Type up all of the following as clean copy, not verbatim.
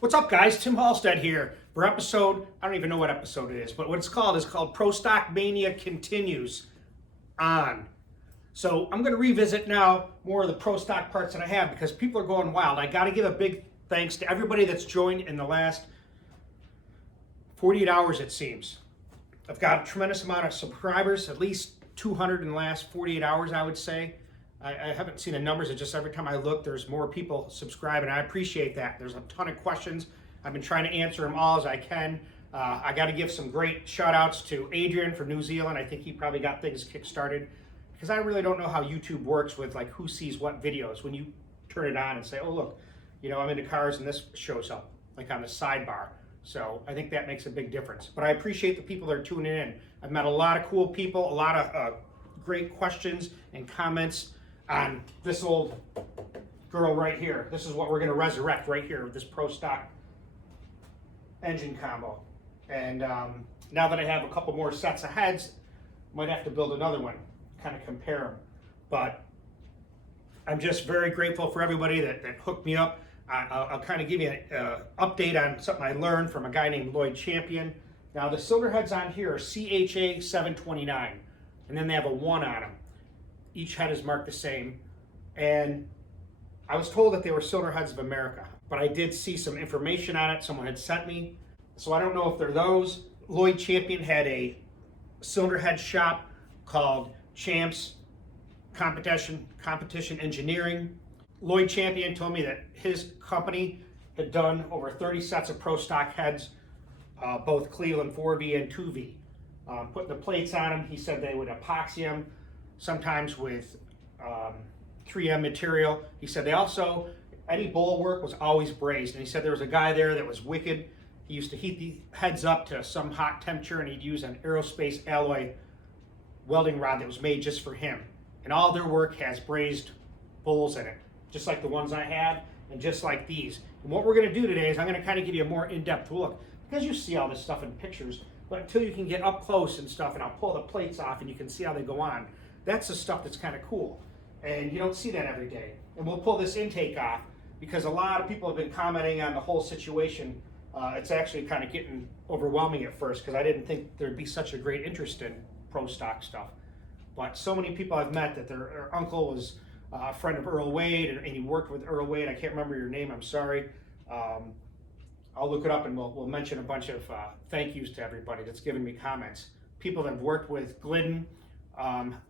What's up, guys? Tim Halstead here for episode, I don't even know what episode it is, but what it's called is called Pro Stock Mania Continues On. So I'm going to revisit now more of the Pro Stock parts that I have because people are going wild. I got to give a big thanks to everybody that's joined in the last 48 hours, it seems. I've got a tremendous amount of subscribers, at least 200 in the last 48 hours, I would say. I haven't seen the numbers. It's just every time I look, there's more people subscribing. I appreciate that. There's a ton of questions. I've been trying to answer them all as I can. I got to give some great shout outs to Adrian from New Zealand. I think he probably got things kick-started because I really don't know how YouTube works with like who sees what videos. When you turn it on and say, oh, look, you know, I'm into cars and this shows up like on the sidebar. So I think that makes a big difference. But I appreciate the people that are tuning in. I've met a lot of cool people, a lot of great questions and comments on this old girl right here. This is what we're going to resurrect right here with this Pro Stock engine combo. And now that I have a couple more sets of heads, might have to build another one, kind of compare them. But I'm just very grateful for everybody that hooked me up. I'll kind of give you an update on something I learned from a guy named Lloyd Champion. Now the cylinder heads on here are CHA 729, and then they have a 1 on them. Each head is marked the same, and I was told that they were Cylinder Heads of America, but I did see some information on it someone had sent me, so I don't know if they're those. Lloyd Champion had a cylinder head shop called Champs Competition Engineering. Lloyd Champion told me that his company had done over 30 sets of Pro Stock heads, both Cleveland 4V and 2V. Putting the plates on them, he said they would epoxy them, sometimes with 3M material. He said they also, any bowl work was always brazed. And he said there was a guy there that was wicked. He used to heat the heads up to some hot temperature and he'd use an aerospace alloy welding rod that was made just for him. And all their work has brazed bowls in it, just like the ones I have and just like these. And what we're gonna do today is I'm gonna kind of give you a more in-depth look because you see all this stuff in pictures, but until you can get up close and stuff, and I'll pull the plates off and you can see how they go on. That's the stuff that's kind of cool, and you don't see that every day. And we'll pull this intake off because a lot of people have been commenting on the whole situation. It's actually kind of getting overwhelming at first because I didn't think there'd be such a great interest in Pro Stock stuff. But so many people I've met that their uncle was a friend of Earl Wade, and he worked with Earl Wade. I can't remember your name, I'm sorry. I'll look it up and we'll mention a bunch of thank yous to everybody that's given me comments. People that have worked with Glidden,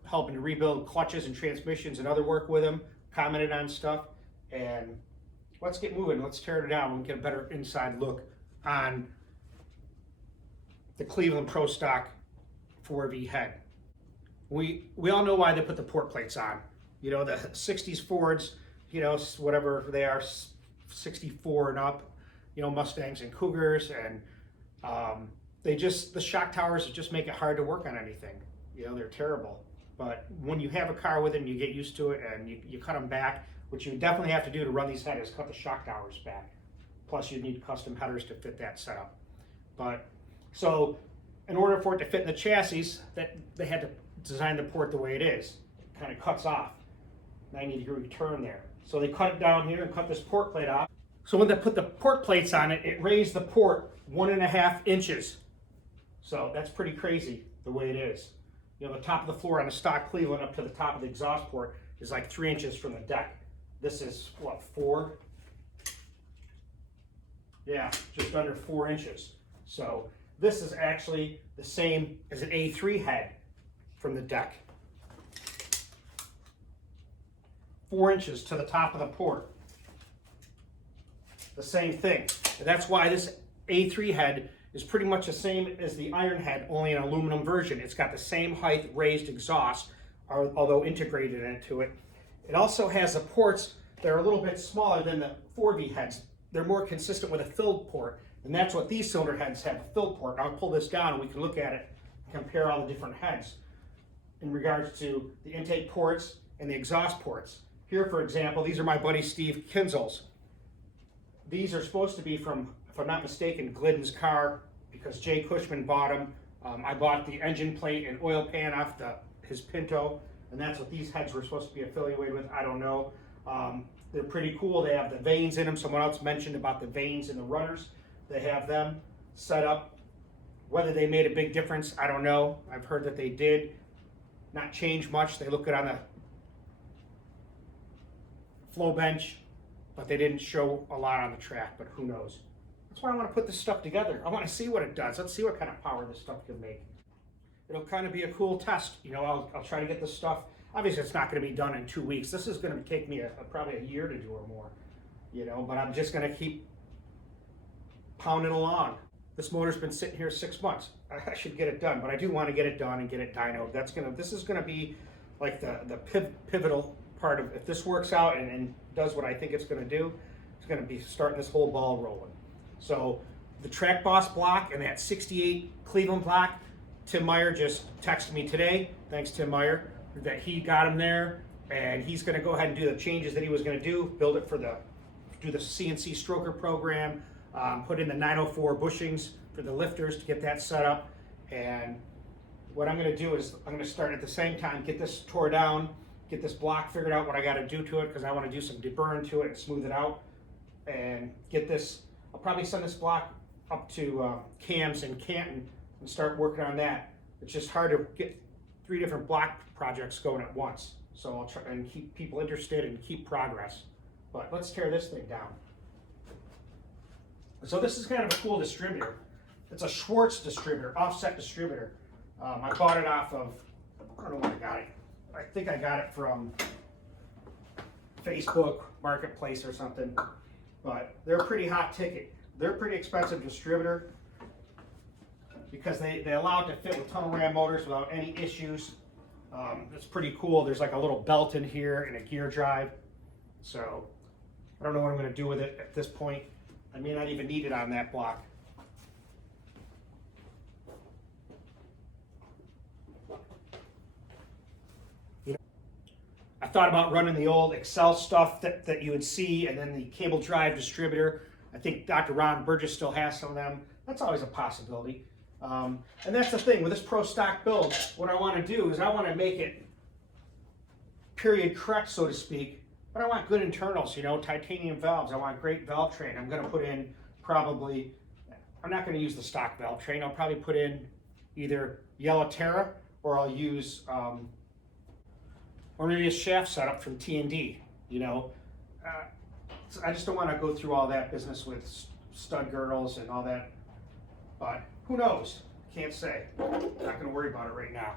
helping to rebuild clutches and transmissions and other work with him, commented on stuff. And let's get moving. Let's tear it down and get a better inside look on the Cleveland Pro Stock 4V head. We all know why they put the port plates on. You know, the 60s Fords, you know, whatever they are, 64 and up, you know, Mustangs and Cougars, and the shock towers just make it hard to work on anything. You know, they're terrible. But when you have a car with them, you get used to it and you cut them back, which you definitely have to do to run these headers, cut the shock towers back. Plus you need custom headers to fit that setup. But so in order for it to fit in the chassis, that they had to design the port the way it is. It kind of cuts off. 90-degree turn there. So they cut it down here and cut this port plate off. So when they put the port plates on it, it raised the port 1.5 inches. So that's pretty crazy the way it is. You know, the top of the floor on a stock Cleveland up to the top of the exhaust port is like 3 inches from the deck. This is what, 4? Yeah, just under 4 inches. So this is actually the same as an A3 head from the deck. 4 inches to the top of the port. The same thing. And that's why this A3 head is pretty much the same as the iron head, only an aluminum version. It's got the same height raised exhaust, although integrated into it. It also has the ports that are a little bit smaller than the 4V heads. They're more consistent with a filled port, and that's what these cylinder heads have, a filled port. I'll pull this down and we can look at it, compare all the different heads in regards to the intake ports and the exhaust ports. Here, for example, these are my buddy Steve Kinzel's. These are supposed to be from, if I'm not mistaken, Glidden's car, because Jay Cushman bought them. I bought the engine plate and oil pan off his Pinto, and that's what these heads were supposed to be affiliated with. I don't know. They're pretty cool. They have the vanes in them. Someone else mentioned about the vanes in the runners. They have them set up. Whether they made a big difference, I don't know. I've heard that they did. Not change much. They look good on the flow bench, but they didn't show a lot on the track, but who knows. That's why I want to put this stuff together. I want to see what it does. Let's see what kind of power this stuff can make. It'll kind of be a cool test. You know, I'll try to get this stuff. Obviously, it's not going to be done in 2 weeks. This is going to take me probably a year to do or more, you know, but I'm just going to keep pounding along. This motor's been sitting here 6 months. I should get it done, but I do want to get it done and get it dynoed. This is going to be like the pivotal part of, if this works out and does what I think it's going to do, it's going to be starting this whole ball rolling. So the Dragboss block and that 68 Cleveland block, Tim Meyer just texted me today, thanks Tim Meyer, that he got him there, and he's going to go ahead and do the changes that he was going to do, build it for do the CNC stroker program, put in the 904 bushings for the lifters to get that set up. And what I'm going to do is I'm going to start at the same time, get this tore down, get this block figured out what I got to do to it, because I want to do some deburring to it and smooth it out, and get this. I'll probably send this block up to Cam's in Canton and start working on that. It's just hard to get 3 different block projects going at once. So I'll try and keep people interested and keep progress. But let's tear this thing down. So this is kind of a cool distributor. It's a Schwartz distributor, offset distributor. I bought it off of, I don't know where I got it. I think I got it from Facebook Marketplace or something. But they're a pretty hot ticket. They're a pretty expensive distributor because they allow it to fit with tunnel ram motors without any issues. It's pretty cool. There's like a little belt in here and a gear drive. So I don't know what I'm going to do with it at this point. I may not even need it on that block. I thought about running the old Excel stuff that you would see, and then the cable drive distributor. I think Dr. Ron Burgess still has some of them. That's always a possibility. And that's the thing with this Pro Stock build. What I want to do is I want to make it period correct, so to speak. But I want good internals, you know, titanium valves. I want great valve train. I'm going to put in probably, I'm not going to use the stock valve train. I'll probably put in either Yellow Terra, or I'll use, or maybe a shaft setup from T&D, you know. So I just don't want to go through all that business with stud girdles and all that, but who knows? Can't say. Not going to worry about it right now.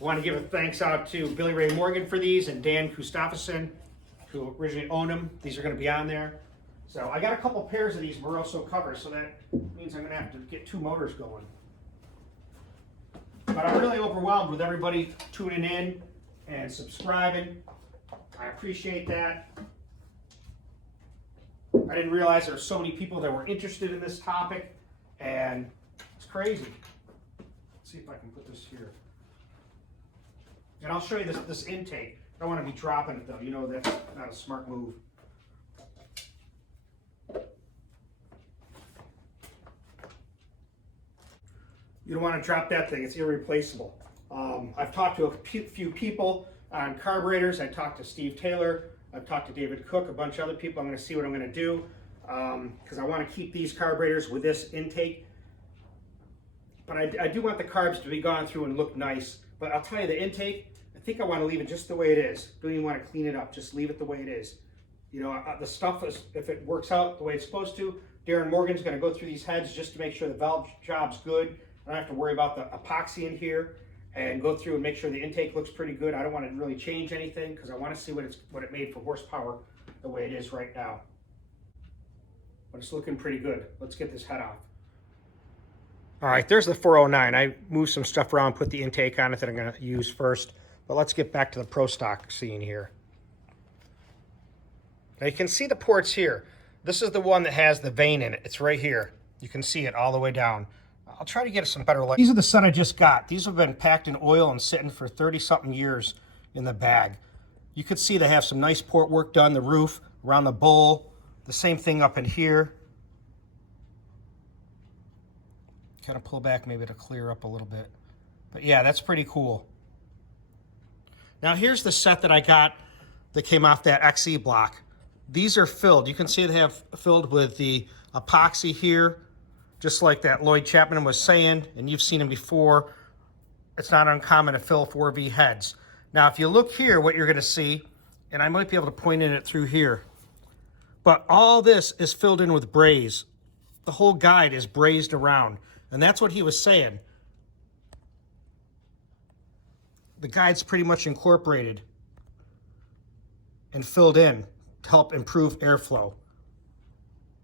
I want to give a thanks out to Billy Ray Morgan for these, and Dan Kustafson, who originally owned them. These are going to be on there. So I got a couple pairs of these Moroso covers, so that means I'm going to have to get 2 motors going. But I'm really overwhelmed with everybody tuning in and subscribing. I appreciate that. I didn't realize there were so many people that were interested in this topic, and it's crazy. Let's see if I can put this here. And I'll show you this intake. I don't want to be dropping it though. You know that's not a smart move. You don't want to drop that thing. It's irreplaceable. I've talked to a few people on carburetors. I talked to Steve Taylor. I've talked to David Cook, a bunch of other people. I'm going to see what I'm going to do because I want to keep these carburetors with this intake. But I do want the carbs to be gone through and look nice. But I'll tell you, the intake, I think I want to leave it just the way it is. Don't even want to clean it up. Just leave it the way it is. You know, the stuff is, if it works out the way it's supposed to, Darren Morgan's going to go through these heads just to make sure the valve job's good. I don't have to worry about the epoxy in here, and go through and make sure the intake looks pretty good. I don't want to really change anything because I want to see what it made for horsepower the way it is right now. But it's looking pretty good. Let's get this head off. All right, there's the 409. I moved some stuff around, put the intake on it that I'm going to use first. But let's get back to the Pro Stock scene here. Now you can see the ports here. This is the one that has the vane in it. It's right here. You can see it all the way down. I'll try to get some better light. These are the set I just got. These have been packed in oil and sitting for 30-something years in the bag. You could see they have some nice port work done, the roof, around the bowl, the same thing up in here. Kind of pull back maybe to clear up a little bit. But yeah, that's pretty cool. Now here's the set that I got that came off that XE block. These are filled. You can see they have filled with the epoxy here, just like that Lloyd Chapman was saying, and you've seen them before. It's not uncommon to fill 4V heads. Now, if you look here, what you're going to see, and I might be able to point in it through here, but all this is filled in with braze. The whole guide is brazed around, and that's what he was saying. The guide's pretty much incorporated and filled in to help improve airflow.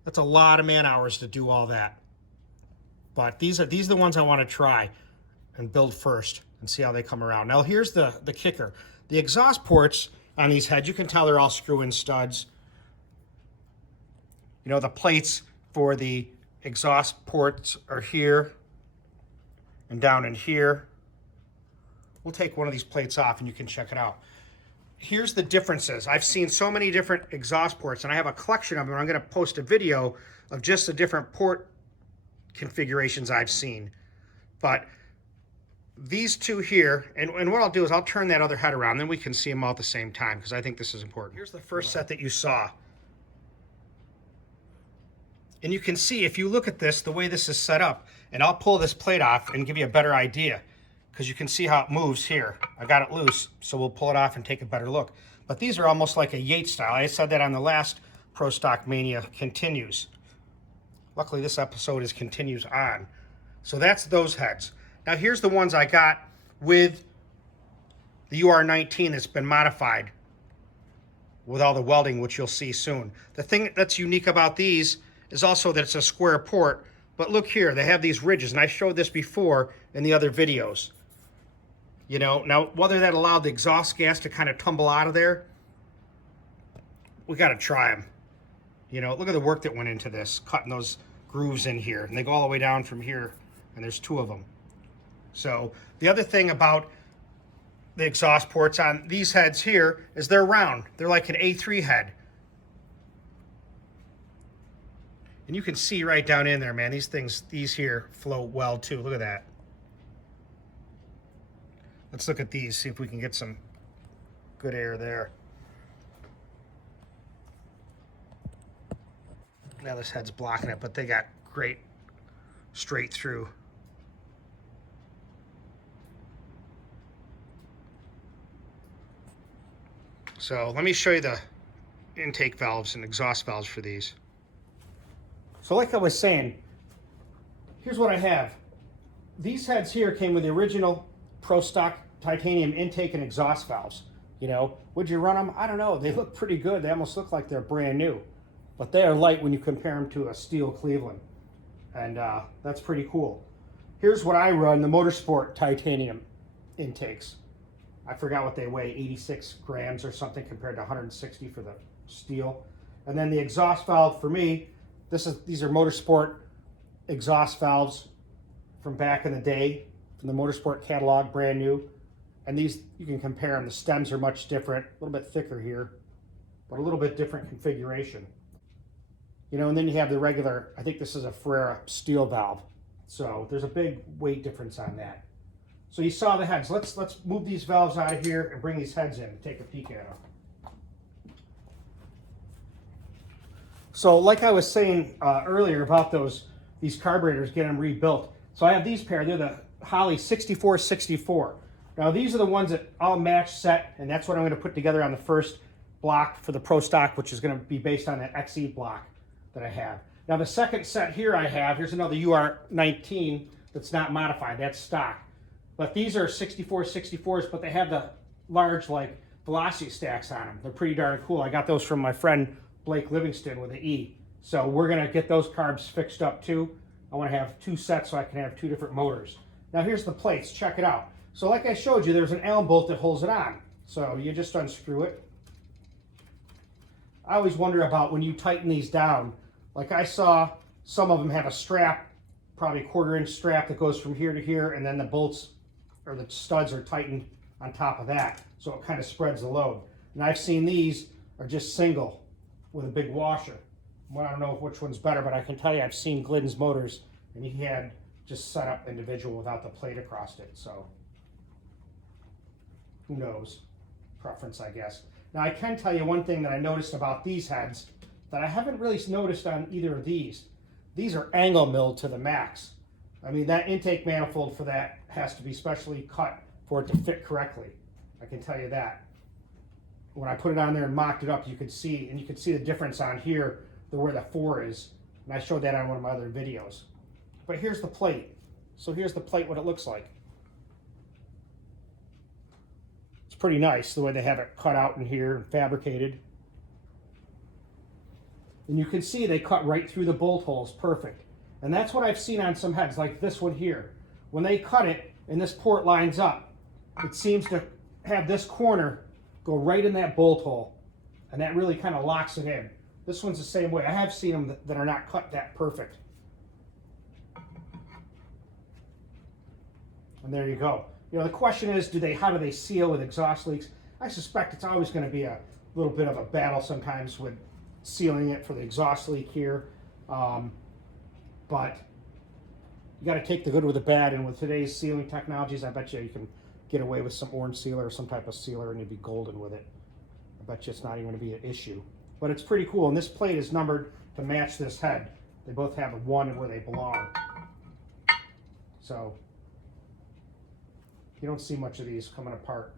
That's a lot of man hours to do all that. But these are the ones I want to try and build first and see how they come around. Now here's the kicker. The exhaust ports on these heads, you can tell they're all screw-in studs. You know, the plates for the exhaust ports are here and down in here. We'll take one of these plates off and you can check it out. Here's the differences. I've seen so many different exhaust ports, and I have a collection of them. I'm going to post a video of just the different port configurations I've seen. But these two here, and what I'll do is I'll turn that other head around, then we can see them all at the same time, because I think this is important. Here's the first set that you saw. And you can see, if you look at this, the way this is set up, and I'll pull this plate off and give you a better idea, because you can see how it moves here. I got it loose, so we'll pull it off and take a better look. But these are almost like a Yates style. I said that on the last Pro Stock Mania Continues. Luckily, this episode is continues on. So that's those heads. Now here's the ones I got with the UR19 that's been modified with all the welding, which you'll see soon. The thing that's unique about these is also that it's a square port. But look here, they have these ridges, and I showed this before in the other videos. You know, now whether that allowed the exhaust gas to kind of tumble out of there, we got to try them. You know, look at the work that went into this, cutting those grooves in here, and they go all the way down from here, and there's two of them. So the other thing about the exhaust ports on these heads here is they're round. They're like an A3 head. And you can see right down in there, man, these here flow well too. Look at that. Let's look at these, see if we can get some good air there. Now this head's blocking it, but they got great straight through. So let me show you the intake valves and exhaust valves for these. So like I was saying, here's what I have. These heads here came with the original Pro Stock titanium intake and exhaust valves. You know, would you run them? I don't know. They look pretty good. They almost look like they're brand new. But they are light when you compare them to a steel Cleveland. And that's pretty cool. Here's what I run, the Motorsport titanium intakes. I forgot what they weigh, 86 grams or something compared to 160 for the steel. And then the exhaust valve for me, these are Motorsport exhaust valves from back in the day, from the Motorsport catalog, brand new. And these, you can compare them. The stems are much different, a little bit thicker here, but a little bit different configuration. You know, and then you have the regular, I think this is a Ferrera steel valve. So there's a big weight difference on that. So you saw the heads. Let's move these valves out of here and bring these heads in and take a peek at them. So like I was saying earlier about these carburetors, getting them rebuilt. So I have these pair. They're the Holley 6464. Now these are the ones that all match set, and that's what I'm going to put together on the first block for the Pro Stock, which is going to be based on that XE block that I have. Now the second set here I have, here's another UR19 that's not modified, that's stock. But these are 6464s, but they have the large like velocity stacks on them. They're pretty darn cool. I got those from my friend Blake Livingston with the E. So we're gonna get those carbs fixed up too. I wanna have two sets so I can have two different motors. Now here's the plates, check it out. So like I showed you, there's an Allen bolt that holds it on. So you just unscrew it. I always wonder about when you tighten these down, like I saw some of them have a strap, probably a 1/4-inch strap that goes from here to here, and then the bolts or the studs are tightened on top of that, so it kind of spreads the load. And I've seen these are just single with a big washer. Well, I don't know which one's better, but I can tell you I've seen Glidden's motors, and he had just set up individual without the plate across it, so who knows? Preference, I guess. Now I can tell you one thing that I noticed about these heads that I haven't really noticed on either of these. These are angle milled to the max. I mean, that intake manifold for that has to be specially cut for it to fit correctly. I can tell you that. When I put it on there and mocked it up, you could see, and you could see the difference on here, where the 4 is. And I showed that on one of my other videos. But here's the plate. So here's the plate, what it looks like. It's pretty nice the way they have it cut out in here and fabricated. And you can see they cut right through the bolt holes, perfect. And that's what I've seen on some heads, like this one here. When they cut it and this port lines up, it seems to have this corner go right in that bolt hole. And that really kind of locks it in. This one's the same way. I have seen them that are not cut that perfect. And there you go. You know, the question is, how do they seal with exhaust leaks? I suspect it's always going to be a little bit of a battle sometimes with sealing it for the exhaust leak here. But you got to take the good with the bad, and with today's sealing technologies, I bet you can get away with some orange sealer or some type of sealer and you'd be golden with it. I bet you it's not even going to be an issue. But it's pretty cool, and this plate is numbered to match this head. They both have a 1 where they belong. So you don't see much of these coming apart.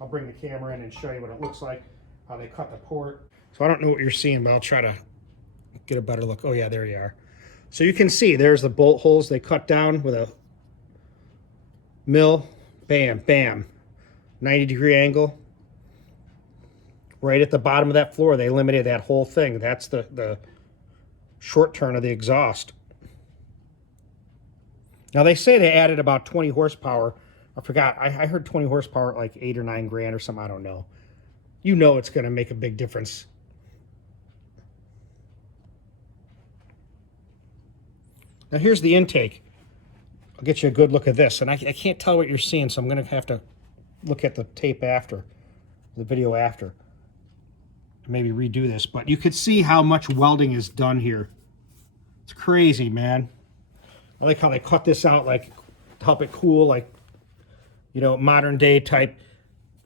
I'll bring the camera in and show you what it looks like, how they cut the port. So I don't know what you're seeing, but I'll try to get a better look. Oh yeah, there you are. So you can see there's the bolt holes they cut down with a mill. Bam, bam. 90-degree angle. Right at the bottom of that floor, they eliminated that whole thing. That's the short turn of the exhaust. Now they say they added about 20 horsepower. I forgot. I heard 20 horsepower at like 8 or 9 grand or something. I don't know. You know it's going to make a big difference. Now here's the intake. I'll get you a good look at this. And I can't tell what you're seeing, so I'm going to have to look at the tape after, the video after. Maybe redo this. But you could see how much welding is done here. It's crazy, man. I like how they cut this out, like, to help it cool, like, you know, modern day type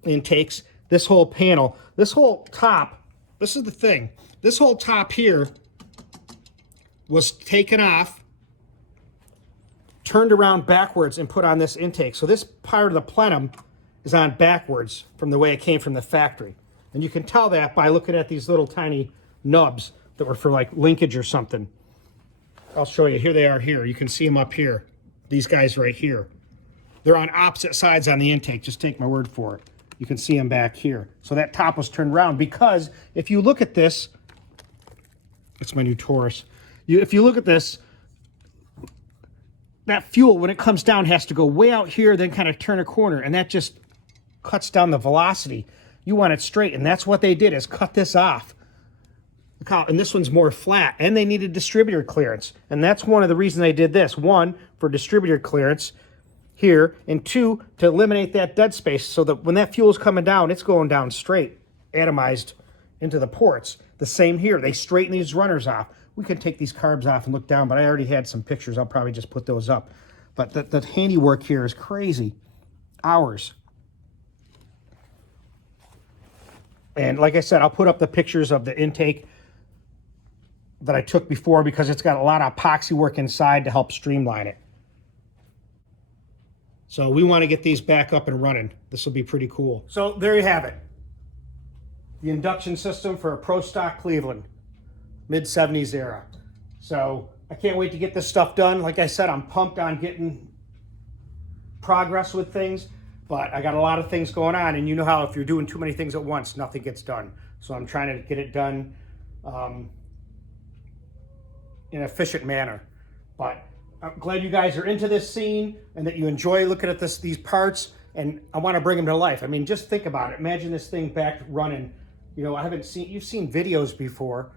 intakes. This whole panel, this whole top, this is the thing. This whole top here was taken off, turned around backwards, and put on this intake. So this part of the plenum is on backwards from the way it came from the factory. And you can tell that by looking at these little tiny nubs that were for like linkage or something. I'll show you. Here they are here. You can see them up here. These guys right here. They're on opposite sides on the intake. Just take my word for it. You can see them back here. So that top was turned around because if you look at this, it's my new Taurus. If you look at this, that fuel, when it comes down, has to go way out here, then kind of turn a corner, and that just cuts down the velocity. You want it straight, and that's what they did, is cut this off. Look how, and this one's more flat, and they needed distributor clearance, and that's one of the reasons they did this. 1, for distributor clearance here, and 2, to eliminate that dead space so that when that fuel's coming down, it's going down straight, atomized into the ports. The same here. They straighten these runners off. We can take these carbs off and look down, but I already had some pictures. I'll probably just put those up. But the handiwork here is crazy. Hours. And like I said, I'll put up the pictures of the intake that I took before because it's got a lot of epoxy work inside to help streamline it. So we want to get these back up and running. This will be pretty cool. So there you have it. The induction system for a Pro Stock Cleveland, mid-70s era. So I can't wait to get this stuff done. Like I said, I'm pumped on getting progress with things, but I got a lot of things going on, and you know how if you're doing too many things at once, nothing gets done. So I'm trying to get it done in an efficient manner. But I'm glad you guys are into this scene and that you enjoy looking at these parts, and I want to bring them to life. I mean, just think about it. Imagine this thing back running. You know, you've seen videos before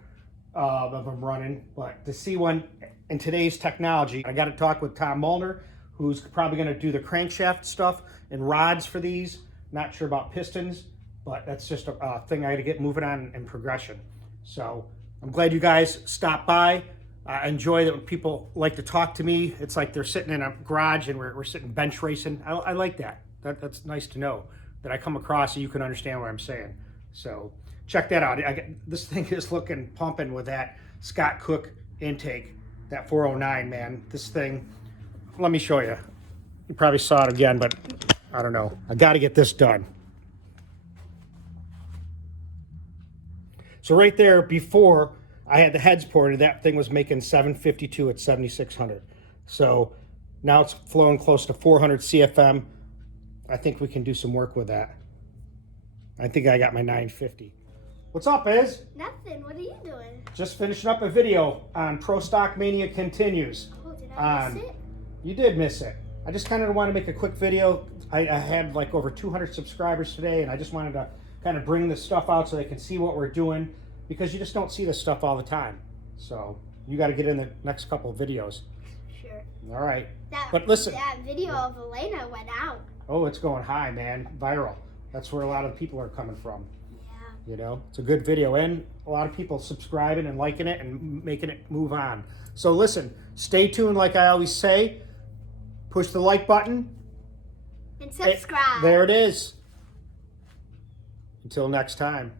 of them running, but to see one in today's technology, I got to talk with Tom Molnar, who's probably going to do the crankshaft stuff and rods for these. Not sure about pistons, but that's just a thing I got to get moving on in progression. So I'm glad you guys stopped by. I enjoy that when people like to talk to me. It's like they're sitting in a garage and we're sitting bench racing. I like that. That's nice to know. that I come across so you can understand what I'm saying. So check that out. This thing is looking pumping with that Scott Cook intake, that 409, man. This thing, let me show you. You probably saw it again, but I don't know. I got to get this done. So right there, before I had the heads ported, that thing was making 752 at 7,600. So now it's flowing close to 400 CFM. I think we can do some work with that. I think I got my 950. What's up, Iz? Nothing. What are you doing? Just finishing up a video on Pro Stock Mania Continues. Oh, did I miss it? You did miss it. I just kind of want to make a quick video. I had like over 200 subscribers today, and I just wanted to kind of bring this stuff out so they can see what we're doing, because you just don't see this stuff all the time. So you got to get in the next couple of videos. Sure. All right. But listen. That video of Elena went out. Oh, it's going high, man. Viral. That's where a lot of people are coming from. Yeah. You know, it's a good video, and a lot of people subscribing and liking it and making it move on. So listen, stay tuned like I always say. Push the like button. And subscribe. There it is. Until next time.